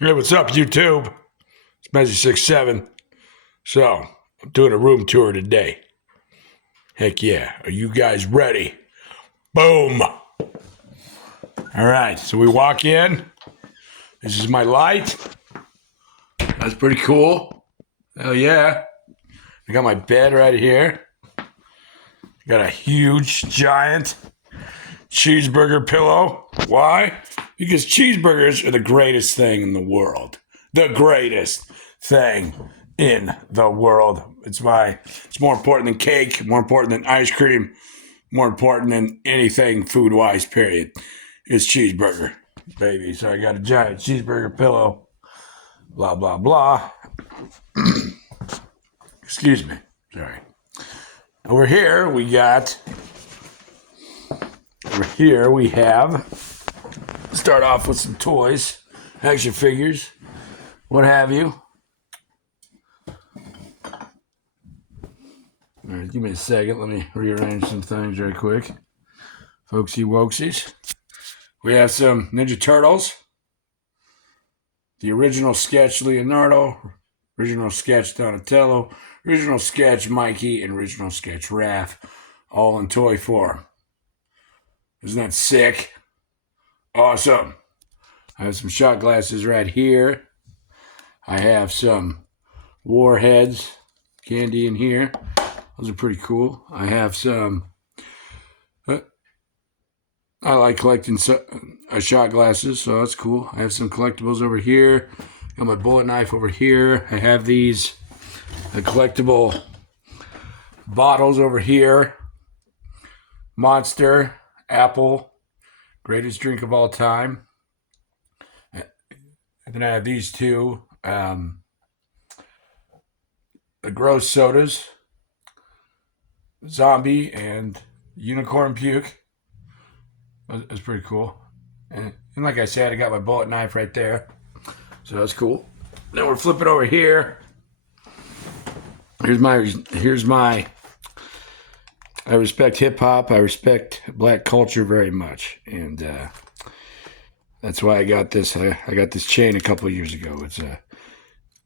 Hey, what's up, YouTube? It's Messi67. So, I'm doing a room tour today. Heck yeah. Are you guys ready? Boom. All right, so we walk in. This is my light. That's pretty cool. Hell yeah. I got my bed right here. Got a huge, giant cheeseburger pillow. Why? Because cheeseburgers are the greatest thing in the world. The greatest thing in the world. It's more important than cake, more important than ice cream, more important than anything food-wise, period. It's cheeseburger, baby. So I got a giant cheeseburger pillow. Blah, blah, blah. Excuse me. Sorry. Over here we have start off with some toys, action figures, what have you. All right, give me a second. Let me rearrange some things right quick. Folksy woksies. We have some Ninja Turtles. The original sketch Leonardo, original sketch Donatello, original sketch Mikey, and original sketch Raph, all in toy form. Isn't that sick? Awesome. I have some shot glasses right here. I have some Warheads candy in here. Those are pretty cool. I have some. I like collecting shot glasses, so that's cool. I have some collectibles over here. Got my bullet knife over here. I have the collectible bottles over here. Monster, Apple, greatest drink of all time. And then I have these two, the gross sodas, Zombie and Unicorn Puke. That's pretty cool. And like I said, I got my bullet knife right there. So that's cool. Then we're flipping over here. Here's my I respect hip hop. I respect black culture very much. And that's why I got this. I got this chain a couple of years ago.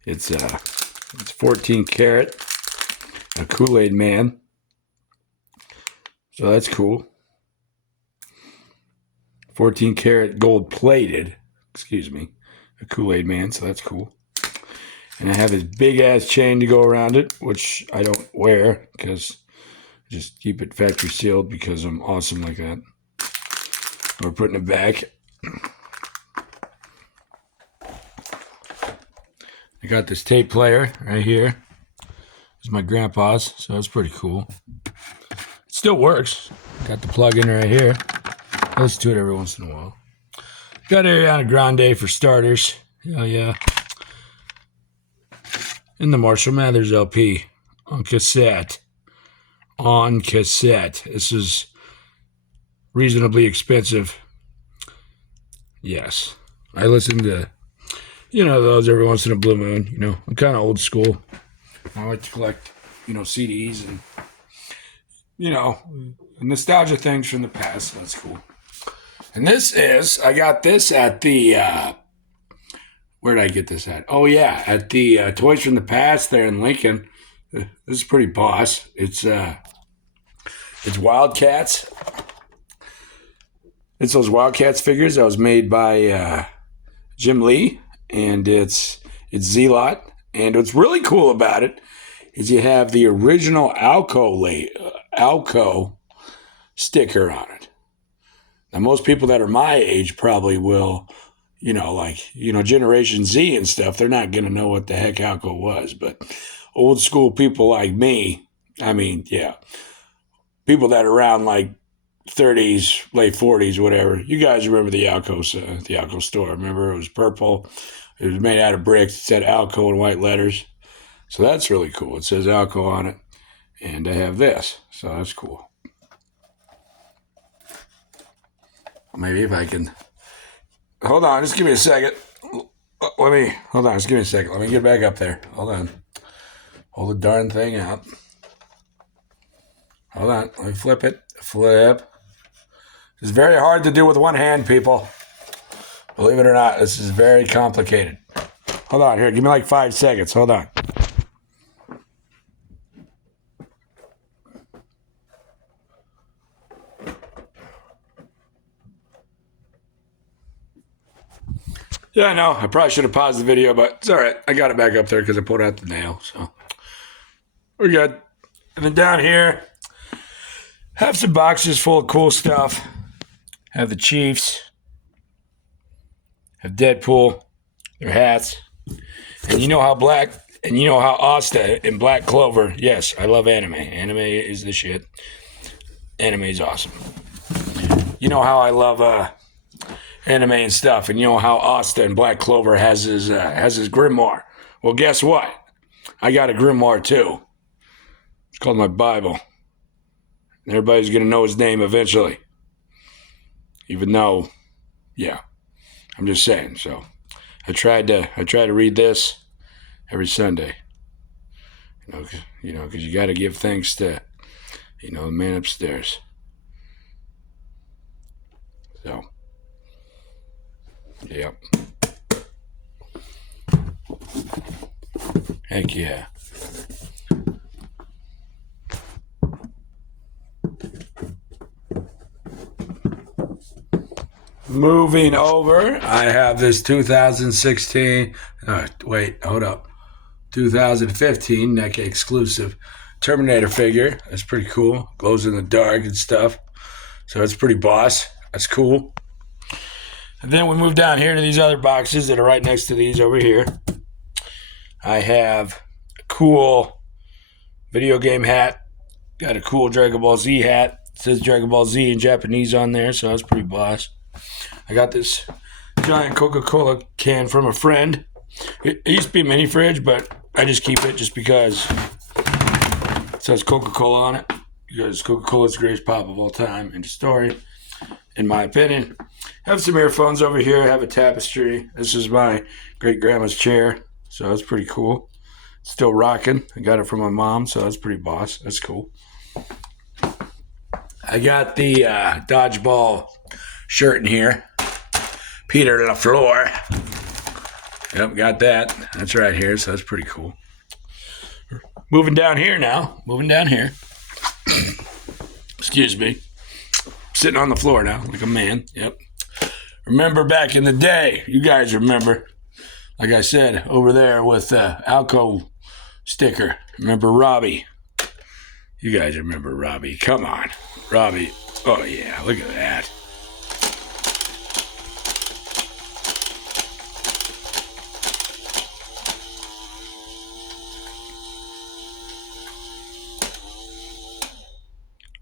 It's 14 karat, a Kool-Aid Man. So that's cool. 14 karat gold plated, a Kool-Aid Man, so that's cool. And I have this big ass chain to go around it, which I don't wear because I just keep it factory sealed because I'm awesome like that. We're putting it back. I got this tape player right here. It's my grandpa's, so that's pretty cool. It still works. Got the plug in right here. I listen to it every once in a while. Got Ariana Grande for starters. Hell yeah. And the Marshall Mathers LP on cassette. This is reasonably expensive. Yes. I listen to, those every once in a blue moon. I'm kind of old school. I like to collect, CDs and, nostalgia things from the past. So that's cool. And I got this at the, where did I get this at? Oh, yeah, at the Toys from the Past there in Lincoln. This is pretty boss. It's Wildcats. It's those Wildcats figures that was made by Jim Lee, and it's Z-Lot. And what's really cool about it is you have the original Alco sticker on it. Now, most people that are my age probably will, Generation Z and stuff, they're not going to know what the heck Alco was. But old school people like me, people that are around like 30s, late 40s, whatever, you guys remember the Alco store. Remember, it was purple. It was made out of bricks. It said Alco in white letters. So that's really cool. It says Alco on it. And I have this. So that's cool. Maybe if I can. Hold on, just give me a second. Just give me a second. Let me get back up there. Hold on. Hold the darn thing out. Hold on. Let me flip it. Flip. It's very hard to do with one hand, people. Believe it or not, this is very complicated. Hold on, here, give me like 5 seconds. Hold on. Yeah, I know. I probably should have paused the video, but it's all right. I got it back up there because I pulled out the nail, so we're good. And then down here, have some boxes full of cool stuff. Have the Chiefs. Have Deadpool. Their hats. And you know how Asta in Black Clover. Yes, I love anime. Anime is the shit. Anime is awesome. You know how I love anime and stuff, and you know how Asta in Black Clover has his grimoire. Well, guess what? I got a grimoire too. It's called my Bible. And everybody's gonna know his name eventually. Even though, yeah, I'm just saying. So, I try to read this every Sunday. Because you got to give thanks to, the man upstairs. So. Yep. Heck yeah. Moving over, I have this 2016, wait, hold up. 2015 NECA exclusive Terminator figure. That's pretty cool. Glows in the dark and stuff. So it's pretty boss. That's cool. And then we move down here to these other boxes that are right next to these over here. I have a cool video game hat. Got a cool Dragon Ball Z hat. It says Dragon Ball Z in Japanese on there, so that's pretty boss. I got this giant Coca-Cola can from a friend. It used to be a mini fridge, but I just keep it just because it says Coca-Cola on it. Because Coca-Cola is the greatest pop of all time in the story, in my opinion. I have some earphones over here. I have a tapestry. This is my great-grandma's chair, so that's pretty cool. It's still rocking. I got it from my mom, so that's pretty boss. That's cool. I got the dodgeball shirt in here. Peter LaFleur. Yep, got that. That's right here, so that's pretty cool. Moving down here now. Excuse me. Sitting on the floor now, like a man. Yep. Remember back in the day, you guys remember, like I said, over there with Alco sticker. Remember Robbie? You guys remember Robbie. Come on. Robbie. Oh, yeah, look at that.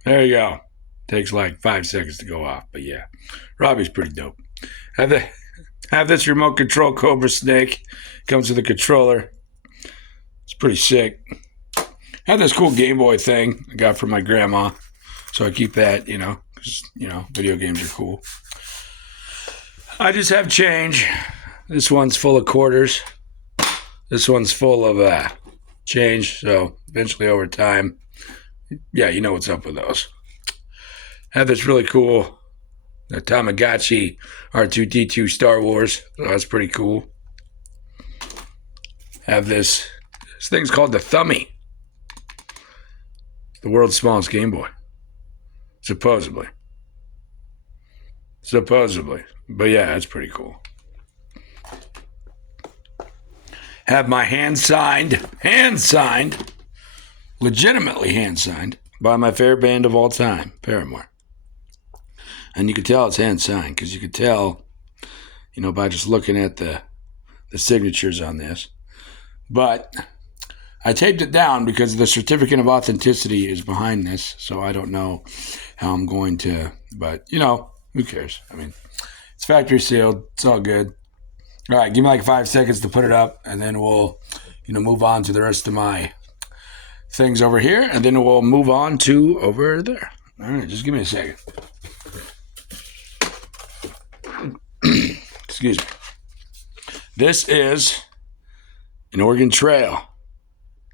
There you go. Takes like 5 seconds to go off, but yeah. Robbie's pretty dope. Have this remote control Cobra Snake. Comes with a controller. It's pretty sick. Have this cool Game Boy thing I got from my grandma. So I keep that, because, video games are cool. I just have change. This one's full of quarters. This one's full of change. So eventually over time, yeah, you know what's up with those. Have this really cool Tamagotchi R2-D2 Star Wars. So that's pretty cool. Have this thing's called the Thummy. The world's smallest Game Boy. Supposedly. But yeah, that's pretty cool. Have my hand signed, legitimately hand signed, by my favorite band of all time, Paramore. And you can tell it's hand signed because you can tell, by just looking at the signatures on this. But I taped it down because the certificate of authenticity is behind this, so I don't know how I'm going to, but, who cares? I mean, it's factory sealed. It's all good. All right, give me like 5 seconds to put it up, and then we'll, move on to the rest of my things over here, and then we'll move on to over there. All right, just give me a second. Excuse me. This is an Oregon Trail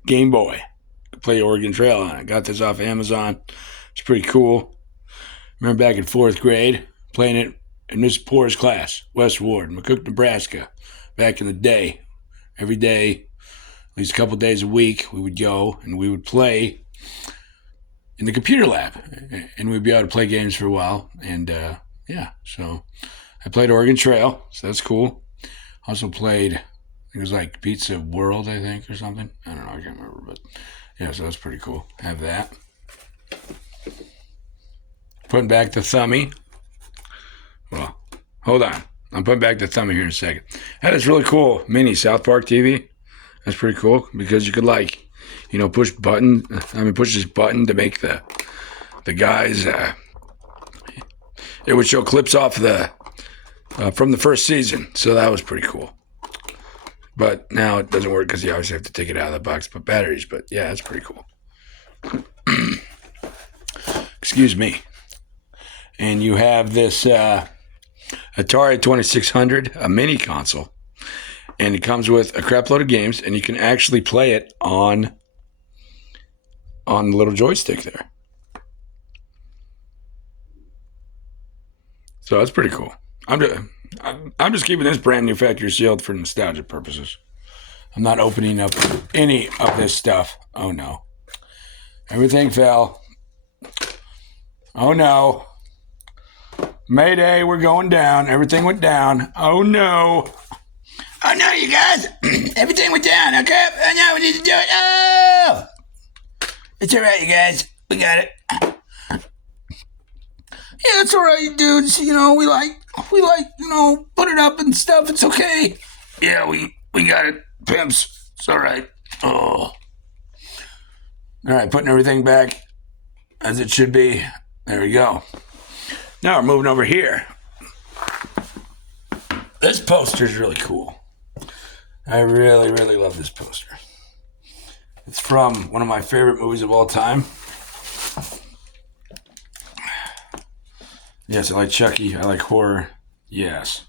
Game Boy. You can play Oregon Trail on it. Got this off Amazon. It's pretty cool. Remember back in 4th grade playing it in Miss Poor's class, West Ward, McCook, Nebraska, back in the day. Every day, at least a couple days a week, we would go and we would play in the computer lab. And we'd be able to play games for a while. And, so I played Oregon Trail, so that's cool. Also played, it was like Pizza World, I think, or something. I don't know, I can't remember, but yeah, so that's pretty cool. Have that. Putting back the Thummy. Well, hold on. I'm putting back the Thummy here in a second. That is really cool mini South Park TV. That's pretty cool because you could push this button to make the guys. It would show clips off from the first season, so that was pretty cool. But now it doesn't work because you obviously have to take it out of the box, put batteries. But yeah, that's pretty cool. Excuse me. And you have this Atari 2600, a mini console. And it comes with a crap load of games, and you can actually play it on the little joystick there. So that's pretty cool. I'm just keeping this brand new factory sealed for nostalgia purposes. I'm not opening up any of this stuff. Oh no. Everything fell. Oh no. Mayday, we're going down. Everything went down. Oh no. Oh no, you guys. Everything went down. Okay. Oh no, we need to do it. Oh! It's alright, you guys. We got it. Yeah, it's alright, dudes. We like, put it up and stuff. It's okay. Yeah, we got it. Pimps. It's alright. Oh. Alright, putting everything back as it should be. There we go. Now we're moving over here. This poster is really cool. I really, really love this poster. It's from one of my favorite movies of all time. Yes, I like Chucky. I like horror. Yes.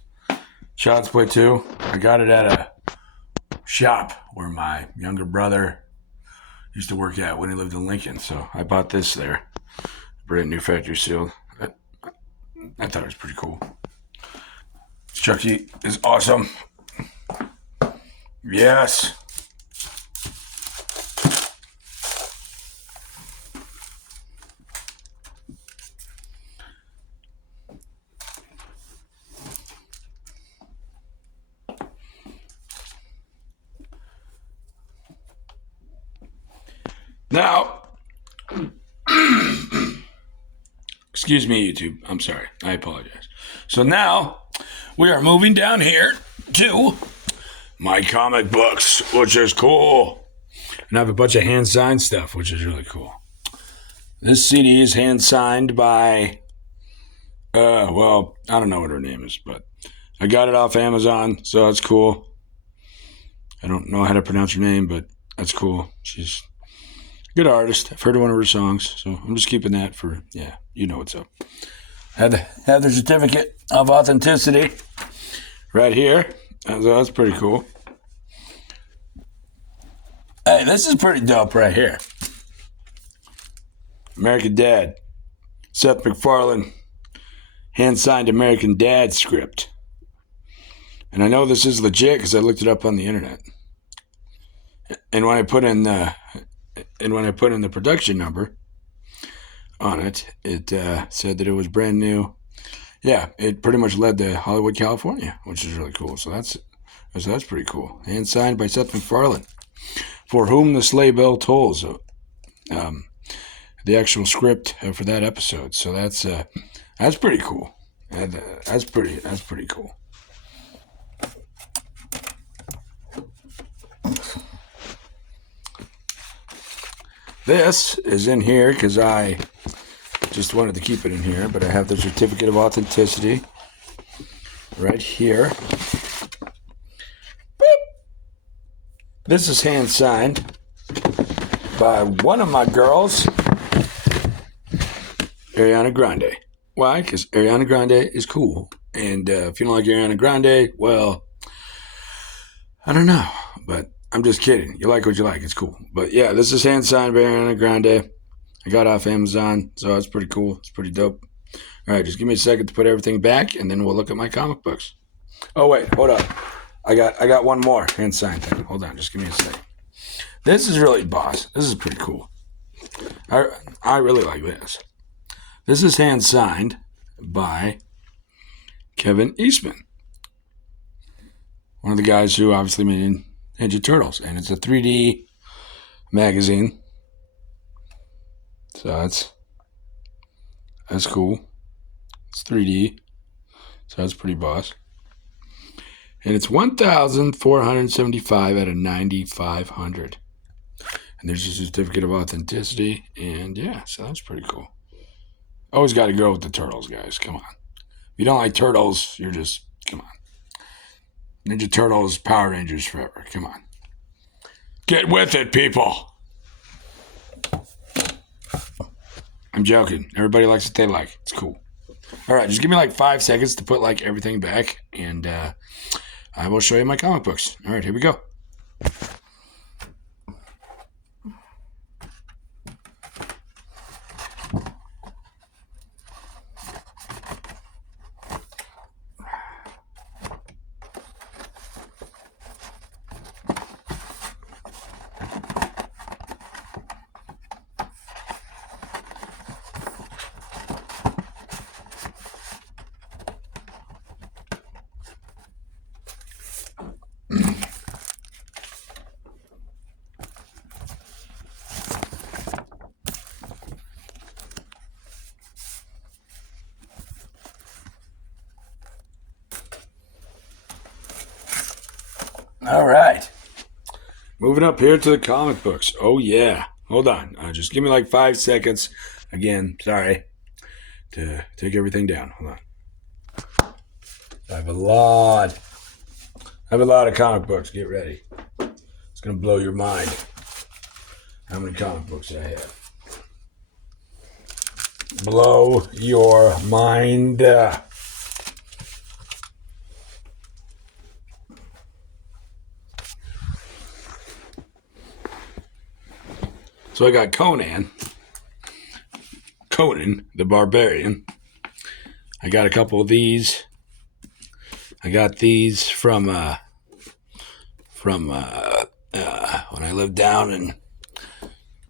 Child's Play 2. I got it at a shop where my younger brother used to work at when he lived in Lincoln. So I bought this there. Brand new factory sealed. I thought it was pretty cool. Chucky is awesome. Yes. Now, excuse me, YouTube. I'm sorry. I apologize. So now we are moving down here to my comic books, which is cool. And I have a bunch of hand-signed stuff, which is really cool. This CD is hand-signed by, I don't know what her name is, but I got it off Amazon, so that's cool. I don't know how to pronounce her name, but that's cool. She's a good artist. I've heard one of her songs, so I'm just keeping that for, you know what's up. Have the certificate of authenticity right here. So that's pretty cool. Hey, this is pretty dope right here. American Dad. Seth MacFarlane. Hand-signed American Dad script. And I know this is legit because I looked it up on the internet. And when I put in the production number on it, it said that it was brand new. Yeah, it pretty much led to Hollywood, California, which is really cool. So that's pretty cool. And signed by Seth MacFarlane, For Whom the Sleigh Bell Tolls. The actual script for that episode. So that's pretty cool. That's pretty cool. This is in here because I just wanted to keep it in here, but I have the certificate of authenticity right here. Boop. This is hand signed by one of my girls, Ariana Grande. Why? Because Ariana Grande is cool. And if you don't like Ariana Grande, well, I don't know, but I'm just kidding. You like what you like. It's cool. But yeah, this is hand signed by Ariana Grande. I got it off Amazon, so it's pretty cool. It's pretty dope. All right, just give me a second to put everything back, and then we'll look at my comic books. Oh wait, hold up. I got one more hand signed thing. Hold on, just give me a second. This is really boss. This is pretty cool. I really like this. This is hand signed by Kevin Eastman, one of the guys who obviously made Ninja Turtles, and it's a 3D magazine. So that's cool. It's 3D, so that's pretty boss. And it's 1,475 out of 9,500. And there's a certificate of authenticity, and yeah, so that's pretty cool. Always got to go with the Turtles, guys. Come on. If you don't like Turtles, you're just, come on. Ninja Turtles, Power Rangers forever. Come on. Get with it, people. I'm joking. Everybody likes what they like. It's cool. All right, just give me like 5 seconds to put like everything back, and I will show you my comic books. All right, here we go. All right. Moving up here to the comic books. Oh, yeah. Hold on. Just give me like 5 seconds. Again, sorry. To take everything down. Hold on. I have a lot of comic books. Get ready. It's going to blow your mind how many comic books I have. Blow your mind. So I got Conan the Barbarian. I got a couple of these. I got these from when I lived down in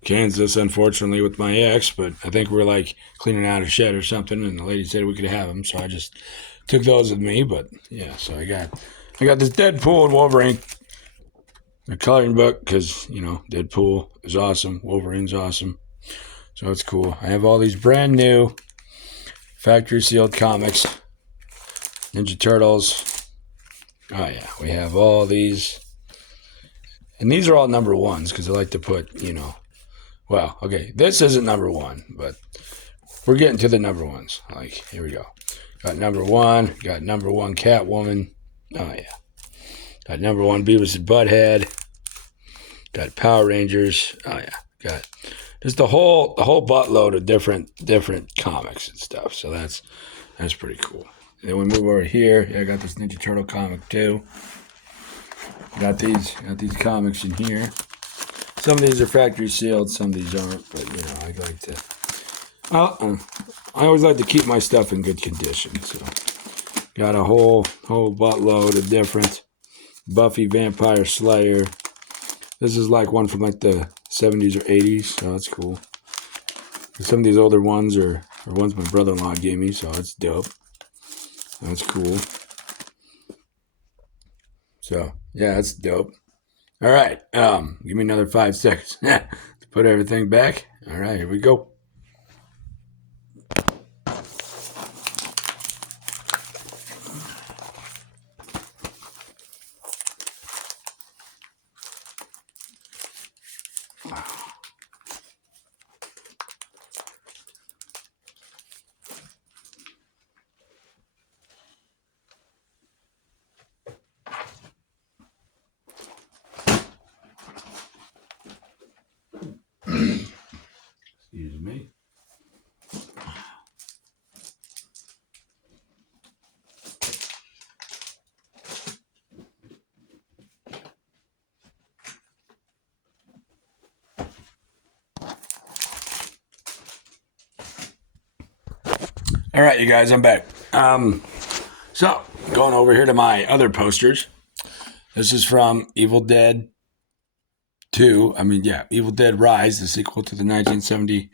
Kansas, unfortunately, with my ex. But I think we were like cleaning out a shed or something, and the lady said we could have them, so I just took those with me. But yeah, so I got this Deadpool and Wolverine. A coloring book, because, you know, Deadpool is awesome. Wolverine's awesome. So it's cool. I have all these brand new factory sealed comics. Ninja Turtles. Oh, yeah. We have all these. And these are all number ones, because I like to put, you know. Well, okay. This isn't number one, but we're getting to the number ones. Like, here we go. Got number one. Got number one Catwoman. Oh, yeah. Got number one Beavis and Butthead. Got Power Rangers. Oh yeah. Got just the whole buttload of different comics and stuff. So that's pretty cool. And then we move over here. Yeah, I got this Ninja Turtle comic too. Got these comics in here. Some of these are factory sealed, some of these aren't, but you know, I like to I always like to keep my stuff in good condition. So got a whole buttload of different Buffy Vampire Slayer. This is like one from like the 70s or 80s, so that's cool. Some of these older ones are ones my brother-in-law gave me, so it's dope. That's cool. So, yeah, that's dope. All right, give me another 5 seconds to put everything back. All right, here we go. Excuse me. All right, you guys, I'm back. So going over here to my other posters. This is from Evil Dead 2. Evil Dead Rise, the sequel to the 1970.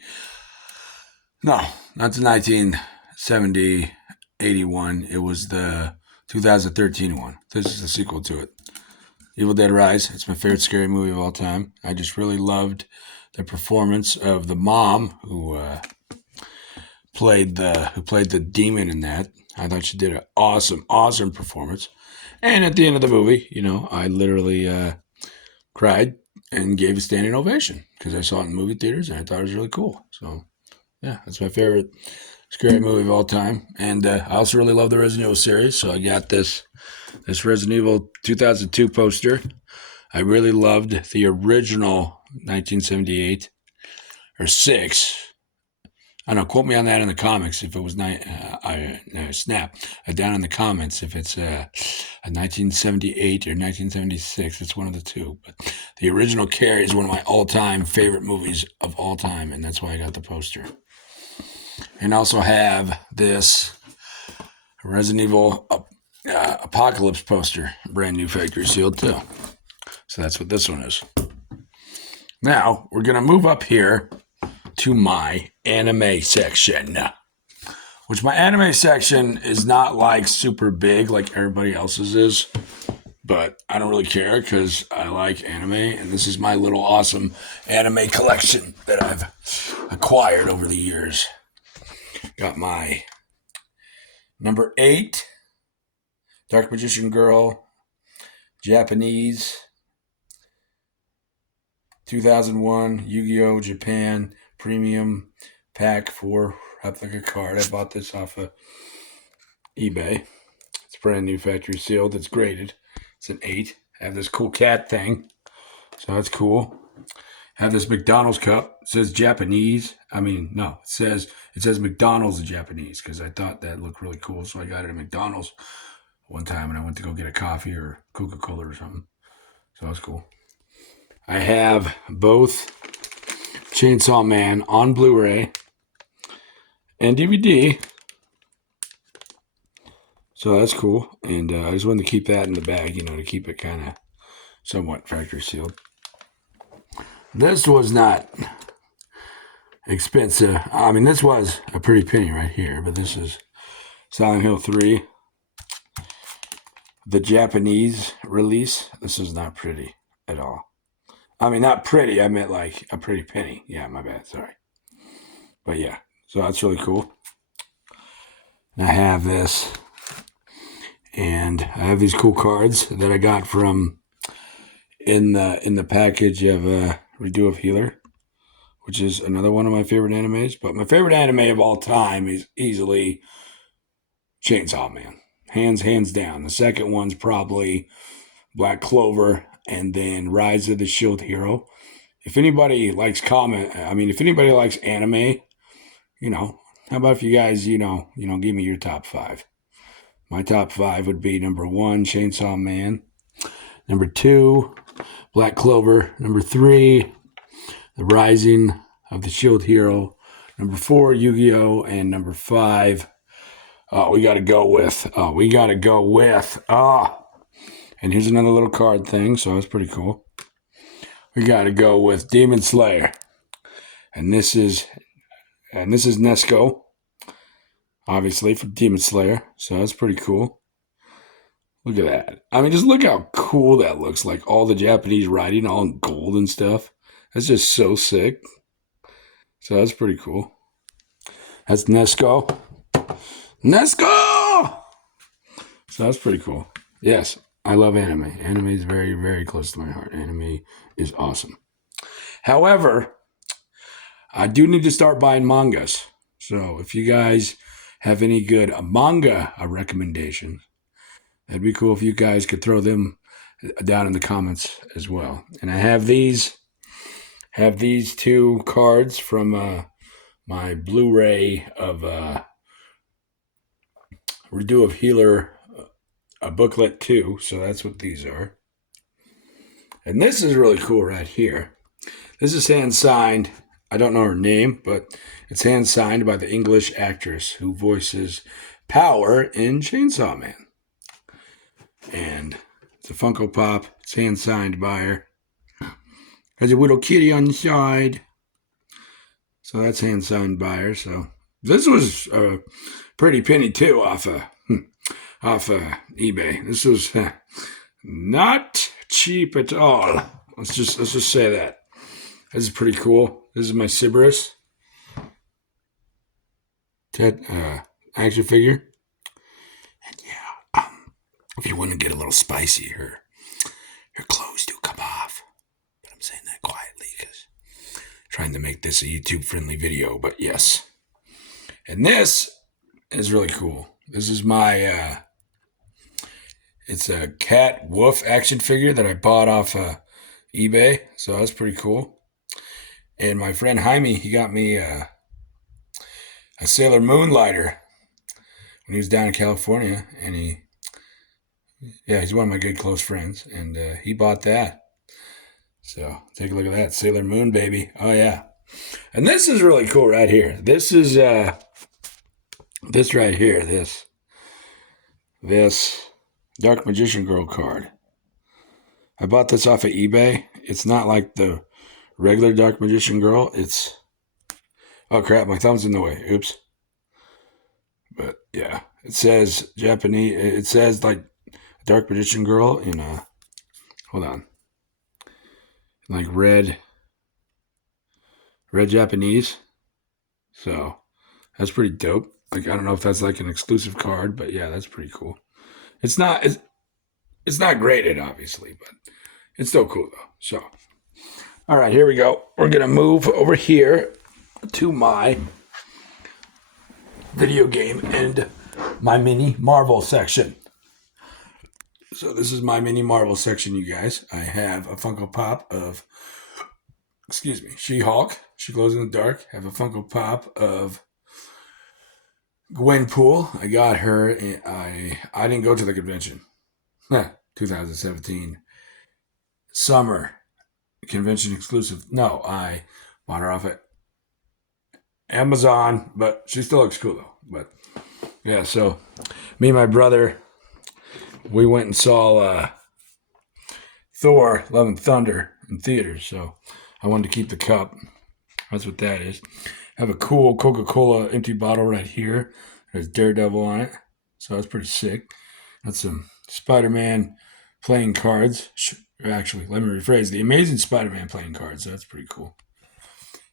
No, not the 1970 81. It was the 2013 one. This is the sequel to it. Evil Dead Rise. It's my favorite scary movie of all time. I just really loved the performance of the mom who played the demon in that. I thought she did an awesome performance. And at the end of the movie, I literally cried and gave a standing ovation because I saw it in movie theaters and I thought it was really cool. So, yeah, that's my favorite scary movie of all time. And I also really love the Resident Evil series. So I got this Resident Evil 2002 poster. I really loved the original 1978 or 6. I don't know, quote me on that in the comics if it was snap down in the comments if it's a 1978 or 1976. It's one of the two. But the original Carrie is one of my all-time favorite movies of all time, and that's why I got the poster. And also have this Resident Evil Apocalypse poster, brand new factory sealed too. So that's what this one is. Now we're gonna move up here to my anime section, which my anime section is not like super big like everybody else's is, but I don't really care because I like anime, and this is my little awesome anime collection that I've acquired over the years. Got my number 8, Dark Magician Girl, Japanese, 2001, Yu-Gi-Oh! Japan, premium pack for replica card. I bought this off of eBay. It's brand new factory sealed. It's graded. It's an 8. I have this cool cat thing. So that's cool. I have this McDonald's cup. It says Japanese. It says McDonald's in Japanese because I thought that looked really cool. So I got it at McDonald's one time when I went to go get a coffee or Coca-Cola or something. So that's cool. I have both Chainsaw Man on Blu-ray and DVD. So that's cool. And I just wanted to keep that in the bag, to keep it kind of somewhat factory sealed. This was not expensive. This was a pretty penny right here, but this is Silent Hill 3. The Japanese release. This is not pretty at all. Not pretty. I meant like a pretty penny. Yeah, my bad. Sorry. But yeah, so that's really cool. And I have this. And I have these cool cards that I got from in the package of Redo of Healer, which is another one of my favorite animes. But my favorite anime of all time is easily Chainsaw Man. Hands down. The second one's probably Black Clover, and then Rise of the Shield Hero. If anybody likes if anybody likes anime, how about if you guys, give me your top 5. My top 5 would be number 1, Chainsaw Man. Number 2, Black Clover. Number 3, The Rising of the Shield Hero. Number 4, Yu-Gi-Oh! And number 5, we got to go with, and here's another little card thing, so that's pretty cool. We got to go with Demon Slayer. And this is Nesco, obviously, for Demon Slayer. So that's pretty cool. Look at that. Just look how cool that looks. Like all the Japanese writing, all in gold and stuff. That's just so sick. So that's pretty cool. That's Nesco. So that's pretty cool. Yes, I love anime. Anime is very, very close to my heart. Anime is awesome. However, I do need to start buying mangas. So if you guys have any good manga recommendations, that'd be cool if you guys could throw them down in the comments as well. And I have these 2 cards from my Blu-ray of Redo of Healer, a booklet 2. So that's what these are. And this is really cool right here. This is hand signed I don't know her name, but it's hand signed by the English actress who voices Power in Chainsaw Man. And it's a Funko Pop. It's hand signed by her. Has a little kitty on the side. So that's hand signed by her. So this was a pretty penny too off eBay. This was not cheap at all. Let's just say that. This is pretty cool. This is my Cerberus action figure. And yeah, if you want to get a little spicy, her clothes do come off. But I'm saying that quietly because I'm trying to make this a YouTube-friendly video. But yes. And this is really cool. This is my, it's a cat wolf action figure that I bought off eBay. So that's pretty cool. And my friend Jaime, he got me a Sailor Moon lighter when he was down in California. And he's one of my good close friends. And he bought that. So take a look at that. Sailor Moon, baby. Oh, yeah. And this is really cool right here. This is, this right here, this Dark Magician Girl card. I bought this off of eBay. It's not like the regular Dark Magician Girl. It's, oh crap, my thumb's in the way. Oops. But yeah, it says Japanese. It says like Dark Magician Girl in hold on, like red Japanese. So that's pretty dope. Like, I don't know if that's like an exclusive card, but yeah, that's pretty cool. It's not graded, obviously, but it's still cool though. So, all right, here we go. We're gonna move over here to my video game and my mini Marvel section. So this is my mini Marvel section, you guys. I have a Funko Pop of, She-Hulk. She glows in the dark. I have a Funko Pop of Gwenpool. I got her. I didn't go to the convention. 2017 summer convention exclusive. No, I bought her off at Amazon, but she still looks cool though. But yeah, so me and my brother, we went and saw Thor: Love and Thunder in theaters. So I wanted to keep the cup. That's what that is. I have a cool Coca-Cola empty bottle right here. There's Daredevil on it. So that's pretty sick. That's some Spider-Man playing cards. Actually, let me rephrase. The Amazing Spider-Man playing cards. So that's pretty cool.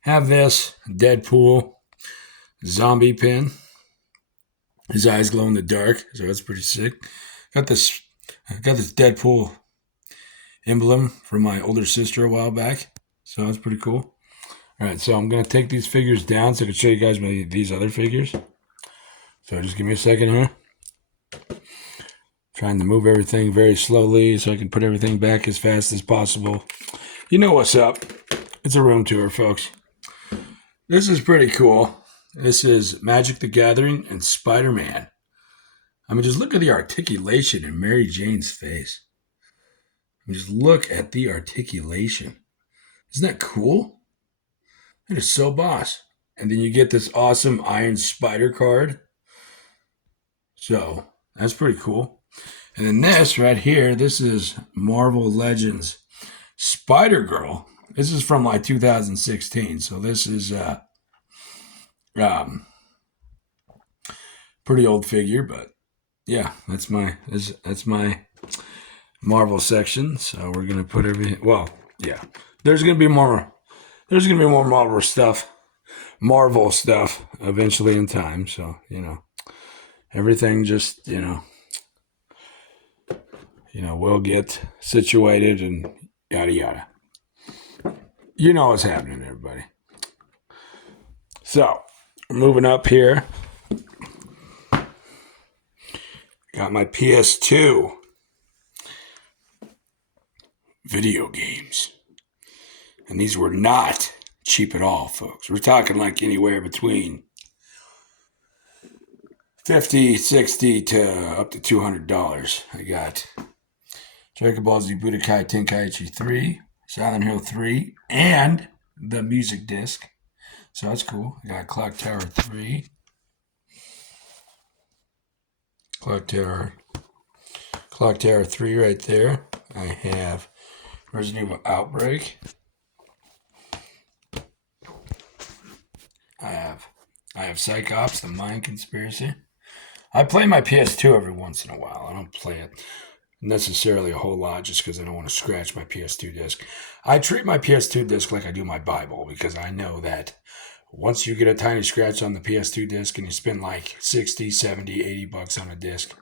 Have this Deadpool zombie pin. His eyes glow in the dark. So that's pretty sick. Got this Deadpool emblem from my older sister a while back. So that's pretty cool. All right, so I'm going to take these figures down so I can show you guys these other figures. So just give me a second here. Trying to move everything very slowly so I can put everything back as fast as possible. You know what's up. It's a room tour, folks. This is pretty cool. This is Magic the Gathering and Spider-Man. I mean, just look at the articulation in Mary Jane's face. I mean, just look at the articulation. Isn't that cool? That is so boss. And then you get this awesome Iron Spider card. So, that's pretty cool. And then this right here, this is Marvel Legends Spider-Girl. This is from like 2016. So this is pretty old figure, but yeah, that's my Marvel section. So we're gonna put everything. Well, yeah, there's gonna be more Marvel stuff eventually in time. So everything just we'll get situated and yada yada. You know what's happening, everybody. So moving up here. Got my PS2 video games. And these were not cheap at all, folks. We're talking like anywhere between $50, $60 to up to $200. I got Dragon Ball Z Budokai Tenkaichi 3, Silent Hill 3, and the music disc. So that's cool. I got Clock Tower 3. Clock Tower 3 right there. I have Resident Evil Outbreak. I have Psych Ops, The Mind Conspiracy. I play my PS2 every once in a while. I don't play it necessarily a whole lot just because I don't want to scratch my PS2 disc. I treat my PS2 disc like I do my Bible because I know that once you get a tiny scratch on the PS2 disc and you spend like 60, 70, 80 bucks on a disc,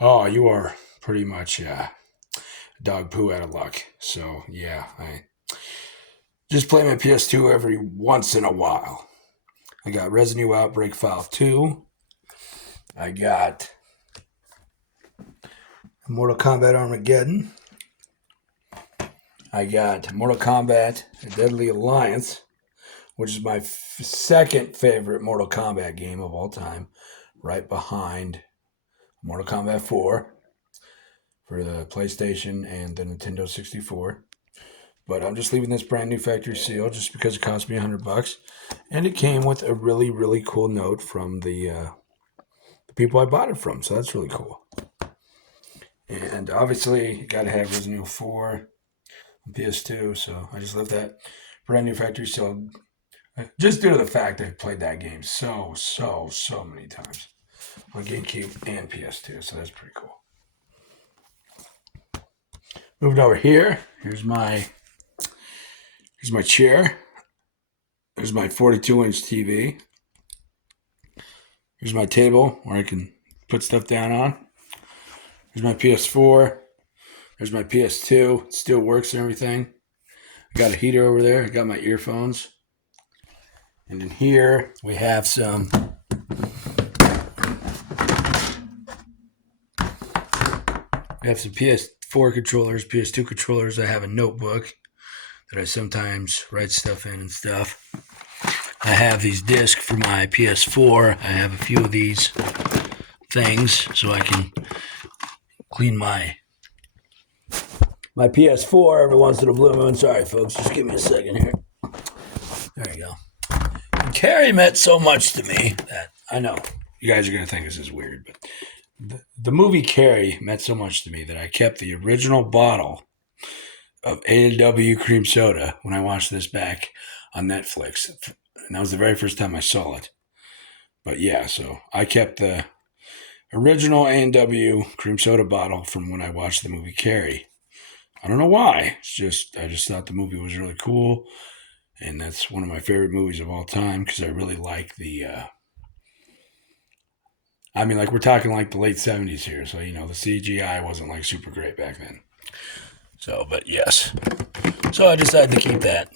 oh, you are pretty much dog poo out of luck. So, yeah, I just play my PS2 every once in a while. I got Resident Evil Outbreak File 2. I got Mortal Kombat Armageddon. I got Mortal Kombat Deadly Alliance, which is my second favorite Mortal Kombat game of all time, right behind Mortal Kombat 4 for the PlayStation and the Nintendo 64. But I'm just leaving this brand new factory seal just because it cost me $100. And it came with a really, really cool note from the people I bought it from. So that's really cool. And obviously, you got to have Resident Evil 4 on PS2. So I just left that brand new factory seal just due to the fact I've played that game so many times on GameCube and PS2. So that's pretty cool. Moved over here. Here's my chair. There's my 42-inch TV. Here's my table where I can put stuff down on. Here's my PS4. There's my PS2. It still works and everything. I got a heater over there. I got my earphones. And in here, we have some PS4 controllers, PS2 controllers. I have a notebook that I sometimes write stuff in and stuff. I have these discs for my PS4. I have a few of these things so I can clean my PS4 every once in a blue moon. Sorry, folks. Just give me a second here. There you go. And Carrie meant so much to me that I know you guys are going to think this is weird, but the movie Carrie meant so much to me that I kept the original bottle of A&W cream soda when I watched this back on Netflix. And that was the very first time I saw it. But yeah, so I kept the original A&W cream soda bottle from when I watched the movie Carrie. I don't know why. I just thought the movie was really cool. And that's one of my favorite movies of all time because I really like we're talking like the late 70s here. So, the CGI wasn't like super great back then. So, but yes. So I decided to keep that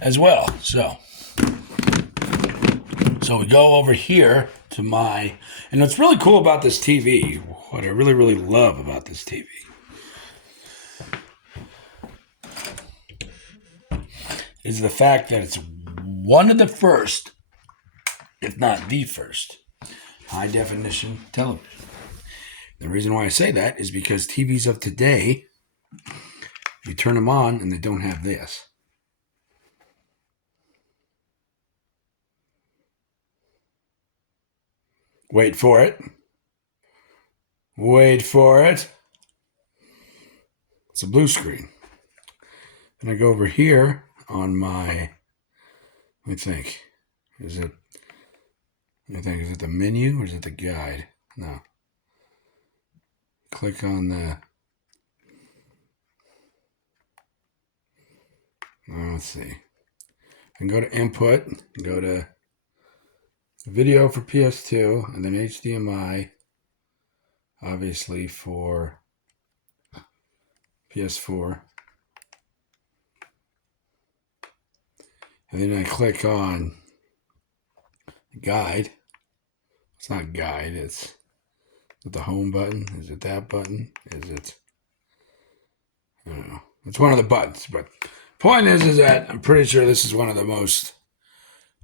as well. So we go over here to and what's really cool about this TV, what I really, really love about this TV, is the fact that it's one of the first, if not the first, high definition television. The reason why I say that is because TVs of today, you turn them on and they don't have this. Wait for it. It's a blue screen. And I go over here on my, let me think, is it the menu or is it the guide? No. Click on let's see. I can go to input, go to video for PS2, and then HDMI, obviously for PS4. And then I click on guide. It's not guide, it's the home button. Is it that button? Is it? I don't know. It's one of the buttons, but point is that I'm pretty sure this is one of the most,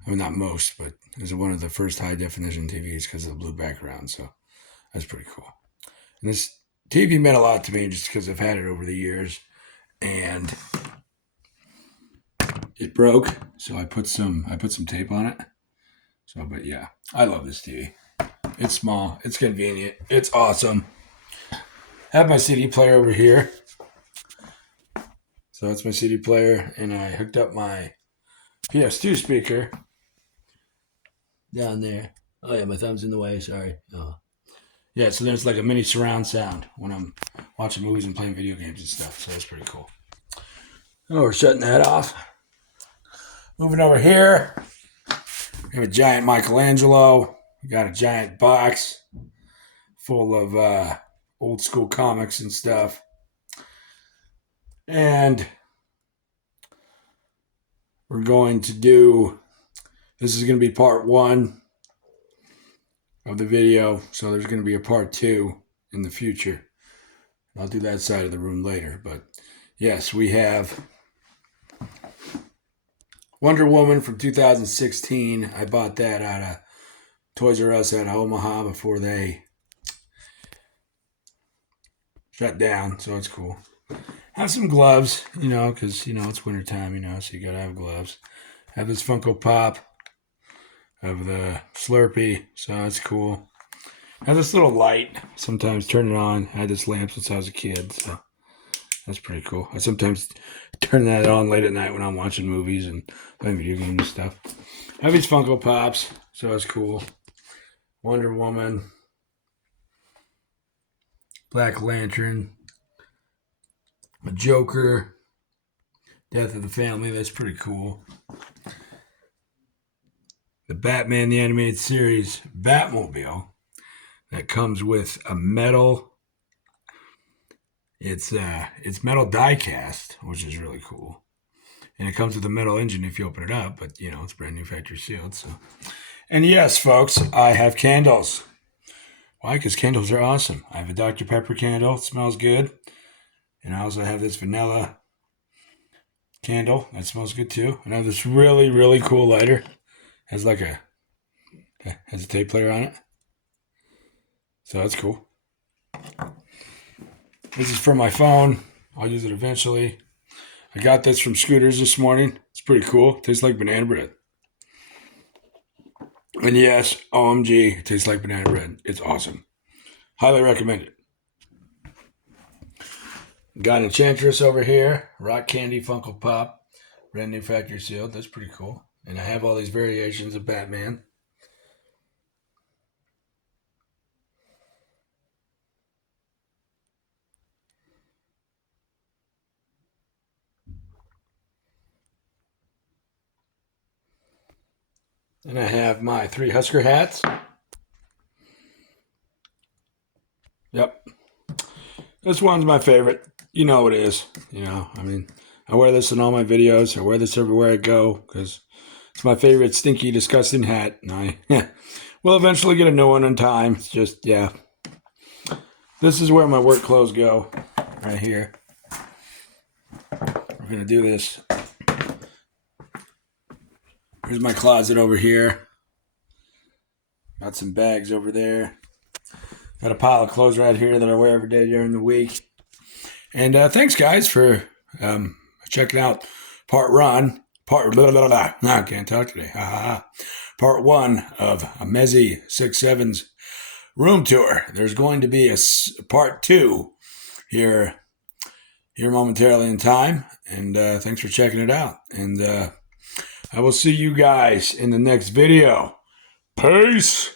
not most, but is one of the first high definition TVs because of the blue background. So that's pretty cool. And this TV meant a lot to me just because I've had it over the years. And it broke, so I put some tape on it. So, but yeah, I love this TV. It's small, it's convenient, it's awesome. I have my CD player over here. So that's my CD player, and I hooked up my PS2 speaker down there. Oh yeah, my thumb's in the way. Sorry. Oh. Yeah, so there's like a mini surround sound when I'm watching movies and playing video games and stuff. So that's pretty cool. Oh, we're shutting that off. Moving over here, we have a giant Michelangelo. We got a giant box full of old school comics and stuff. And we're going to do, this is going to be part 1 of the video. So there's going to be a part 2 in the future. I'll do that side of the room later. But yes, we have Wonder Woman from 2016. I bought that out of Toys R Us out of Omaha before they shut down. So it's cool. Have some gloves, because, it's wintertime, so you got to have gloves. Have this Funko Pop of the Slurpee, so that's cool. Have this little light. Sometimes turn it on. I had this lamp since I was a kid, so that's pretty cool. I sometimes turn that on late at night when I'm watching movies and playing video games and stuff. I have these Funko Pops, so that's cool. Wonder Woman, Black Lantern, a Joker, Death of the Family, that's pretty cool. The Batman the Animated Series Batmobile that comes with a metal, it's metal die cast, which is really cool. And it comes with a metal engine if you open it up, but it's brand new factory sealed. So, and yes, folks, I have candles. Why? Because candles are awesome. I have a Dr. Pepper candle. It smells good. And I also have this vanilla candle. That smells good too. And I have this really, really cool lighter. Has a tape player on it. So that's cool. This is for my phone. I'll use it eventually. I got this from Scooters this morning. It's pretty cool. It tastes like banana bread. And yes, OMG, it tastes like banana bread. It's awesome. Highly recommend it. Got Enchantress over here. Rock Candy Funko Pop. Brand new factory sealed. That's pretty cool. And I have all these variations of Batman. And I have my 3 Husker hats. Yep. This one's my favorite. You know it is. I wear this in all my videos. I wear this everywhere I go because it's my favorite stinky, disgusting hat. And I will eventually get a new one in time. It's just, yeah. This is where my work clothes go. Right here. We're going to do this. Here's my closet over here. Got some bags over there. Got a pile of clothes right here that I wear every day during the week. And thanks, guys, for checking out part 1. I can't talk today. Part 1 of a Mezzy 6-7's room tour. There's going to be a part 2 here momentarily in time. And thanks for checking it out. And I will see you guys in the next video. Peace.